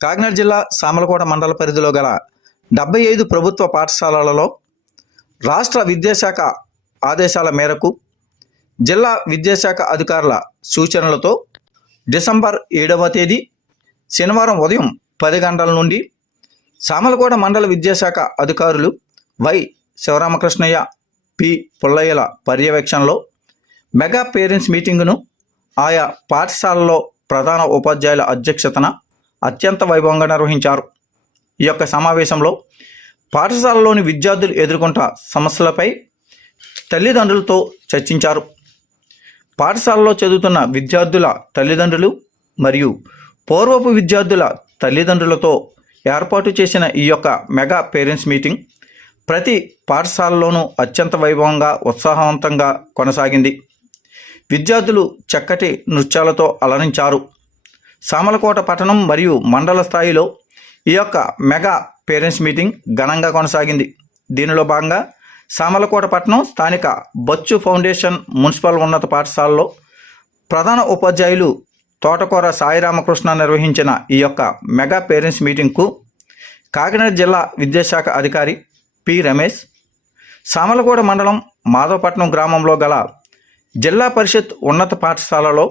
కాకినాడ జిల్లా సామలకోట మండల పరిధిలో గల డెబ్బై ఐదు ప్రభుత్వ పాఠశాలలలో రాష్ట్ర విద్యాశాఖ ఆదేశాల మేరకు జిల్లా విద్యాశాఖ అధికారుల సూచనలతో డిసెంబర్ ఏడవ తేదీ శనివారం ఉదయం పది గంటల నుండి సామలకోట మండల విద్యాశాఖ అధికారులు వై శివరామకృష్ణయ్య పి పుల్లయ్యల పర్యవేక్షణలో మెగా పేరెంట్స్ మీటింగును ఆయా పాఠశాలలో ప్రధాన ఉపాధ్యాయుల అధ్యక్షతన అత్యంత వైభవంగా నిర్వహించారు. ఈ యొక్క సమావేశంలో పాఠశాలలోని విద్యార్థులు ఎదుర్కొంటున్న సమస్యలపై తల్లిదండ్రులతో చర్చించారు. పాఠశాలలో చదువుతున్న విద్యార్థుల తల్లిదండ్రులు మరియు పూర్వపు విద్యార్థుల తల్లిదండ్రులతో ఏర్పాటు చేసిన ఈ యొక్క మెగా పేరెంట్స్ మీటింగ్ ప్రతి పాఠశాలలోనూ అత్యంత వైభవంగా ఉత్సాహవంతంగా కొనసాగింది. విద్యార్థులు చక్కటి నృత్యాలతో అలరించారు. సామలకోట పట్టణం మరియు మండల స్థాయిలో ఈ యొక్క మెగా పేరెంట్స్ మీటింగ్ ఘనంగా కొనసాగింది. దీనిలో భాగంగా సామలకోట పట్టణం స్థానిక బచ్చు ఫౌండేషన్ మున్సిపల్ ఉన్నత పాఠశాలలో ప్రధాన ఉపాధ్యాయులు తోటకూర సాయి రామకృష్ణ నిర్వహించిన ఈ యొక్క మెగా పేరెంట్స్ మీటింగ్కు కాకినాడ జిల్లా విద్యాశాఖ అధికారి పి. రమేష్ సామలకోట మండలం మాధవపట్నం గ్రామంలో గల జిల్లా పరిషత్ ఉన్నత పాఠశాలలో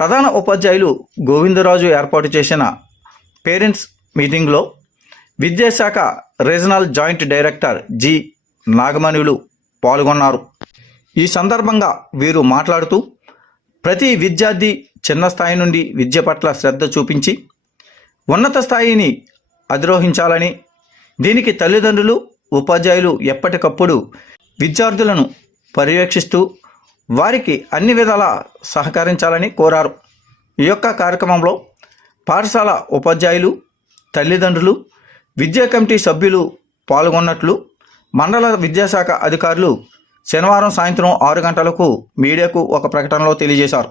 ప్రధాన ఉపాధ్యాయులు గోవిందరాజు ఏర్పాటు చేసిన పేరెంట్స్ మీటింగ్లో విద్యాశాఖ regional joint director G Nagamanulu పాల్గొన్నారు. ఈ సందర్భంగా వీరు మాట్లాడుతూ ప్రతి విద్యార్థి చిన్న స్థాయి నుండి విద్య పట్ల శ్రద్ధ చూపించి ఉన్నత స్థాయిని అధిరోహించాలని దీనికి తల్లిదండ్రులు ఉపాధ్యాయులు ఎప్పటికప్పుడు విద్యార్థులను పర్యవేక్షిస్తూ వారికి అన్ని విధాల సహకరించాలని కోరారు. ఈ యొక్క కార్యక్రమంలో పాఠశాల ఉపాధ్యాయులు తల్లిదండ్రులు విద్యా కమిటీ సభ్యులు పాల్గొన్నట్లు మండల విద్యాశాఖ అధికారులు శనివారం సాయంత్రం ఆరు గంటలకు మీడియాకు ఒక ప్రకటనలో తెలియజేశారు.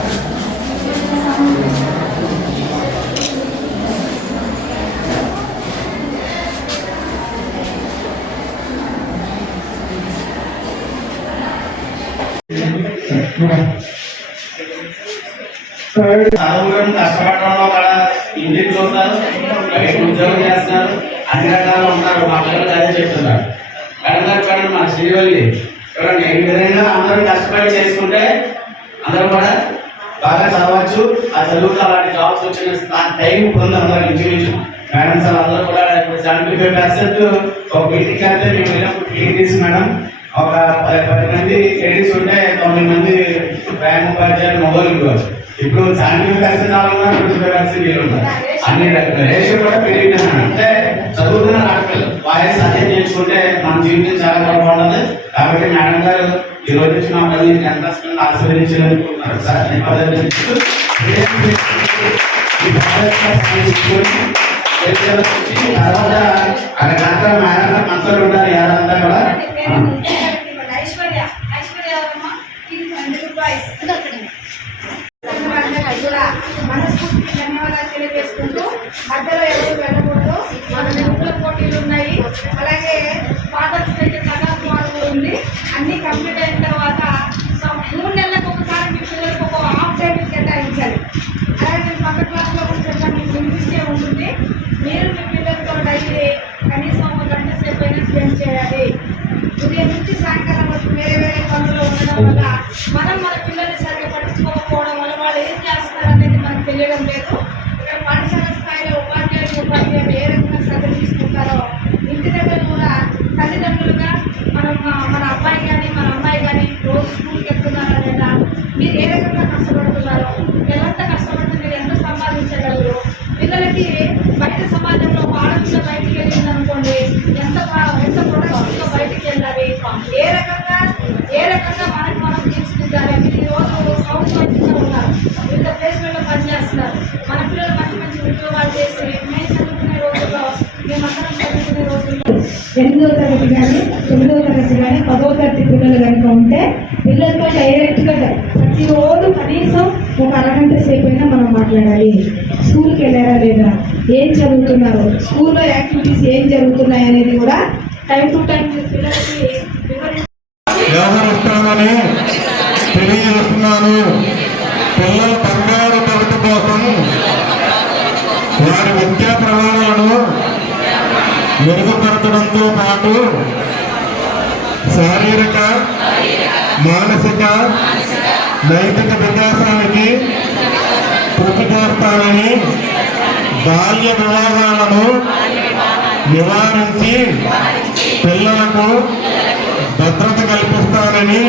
చదువులను కష్టపడడంలో కూడా ఇంటికి చూస్తారు బయట ఉద్యోగం చేస్తున్నారు అన్ని రకాలు ఉంటారు మా పిల్లలు అదే చెప్తున్నారు మేడం చూడండి మా శ్రీవల్లి చూడండి ఈ విధంగా అందరూ కష్టపడి చేసుకుంటే అందరూ కూడా బాగా చదవచ్చు ఆ చదువుకు అలాంటి జాబ్స్ వచ్చిన టైం ఇప్పుడు అందరూ ఇంచుమించు మేడం సార్ అందరూ కూడా సెవెంటీ ఫైవ్ పర్సెంట్ ఒక మీటింగ్ అయితే మేము వెళ్ళినప్పుడు మేడం ఒక పది పది మంది లేడీస్ ఉంటే తొమ్మిది మంది ప్రయాణ ఉపాధ్యాయులు మొబైల్ ఉండేవారు ఉన్నారు ట్వంటీ ఫైవ్ పర్సెంట్ వీళ్ళు ఉన్నారు అన్ని రేషియో కూడా పెరిగింది మేడం. అంటే చదువుతున్న ఆడపిల్లలు. వాయిస్ అదే నేర్చుకుంటే మన జీవితం చాలా బాగుంటుంది. కాబట్టి మేడం గారు ఈ రోజు వచ్చిన మా పని ఎంత ఆశీర్వదించినందుకు సార్ తర్వాత అక్కడ గంట మేడం మనసులో కూడా ఐశ్వర్య ఐశ్వర్య మధ్యలో ఎవరు వెళ్ళకూడదు. మన నిపుణుల పోటీలు ఉన్నాయి. అలాగే ఫాదర్స్ డే కథాత్మకం ఉంది. అన్ని కంప్లీట్ అయిన తర్వాత మూడు నెలలకు ఒకసారి మీ పిల్లలకు ఒక హాఫ్ టైం కేటాయించాలి. అలాగే నేను పక్క క్లాస్లో కూడా చెప్పాను మీకు వినిపించే ఉంటుంది. మీరు మీ పిల్లలతో డైలీ కనీసం ఒక గంట సేపు అయినా స్పెండ్ చేయాలి. ఉదయం నుంచి సాయంకాలం వరకు వేరే వేరే పనులు ఉండడం వల్ల మనం మన పిల్లల్ని సరిగ్గా పట్టించుకోకపోవడం వల్ల వాళ్ళు ఏం చేస్తున్నారు అనేది మనకు తెలియడం లేదు. ఉపాధ్యాయులు ఏ రకంగా శ్రద్ధ తీసుకుంటారో ఇంటి దగ్గర కూడా తల్లిదండ్రులుగా మనం మన- అబ్బాయి కానీ మన అమ్మాయి కానీ రోజు స్కూల్కి వెళ్తున్నారా లేదా మీరు ఏ రకంగా కష్టపడుతున్నారో ఎంత కష్టపడితే మీరు ఎంత సంపాదించగలరు పిల్లలకి బయట సమాజంలో ఒక బయటికి వెళ్ళింది అనుకోండి ఎంత ఎంత ప్రొడక్టివ్గా బయటికి వెళ్ళాలి ఏ రకంగా ఏ రకంగా మనకు మనం తీర్చిదిద్దాలి? పనిచేస్తున్నారు మన పిల్లలు మంచి మంచి ఉద్యోగాలు చేసి మేము చదువుకునే రోజుల్లో మేమందరం చదువుకునే రోజుల్లో. ఎనిమిదో తరగతి కానీ తొమ్మిదో తరగతి కానీ పదో తరగతి పిల్లలు కనుక ఉంటే పిల్లలతో డైరెక్ట్గా ప్రతిరోజు కనీసం ఒక అరగంట సేపు అయినా మనం మాట్లాడాలి. స్కూల్కి వెళ్ళారా లేదా? ఏం చదువుతున్నారు? స్కూల్లో యాక్టివిటీస్ ఏం జరుగుతున్నాయి అనేది కూడా టైం టు టైం పిల్లలకి వివరించి తెలియజేస్తున్నాను. వారి విద్యా ప్రమాణాలను మెరుగుపరచడంతో పాటు శారీరక మానసిక నైతిక వికాసానికి కృషి చేస్తానని బాల్య వివాహాలను నివారించి పిల్లలకు భద్రత కల్పిస్తానని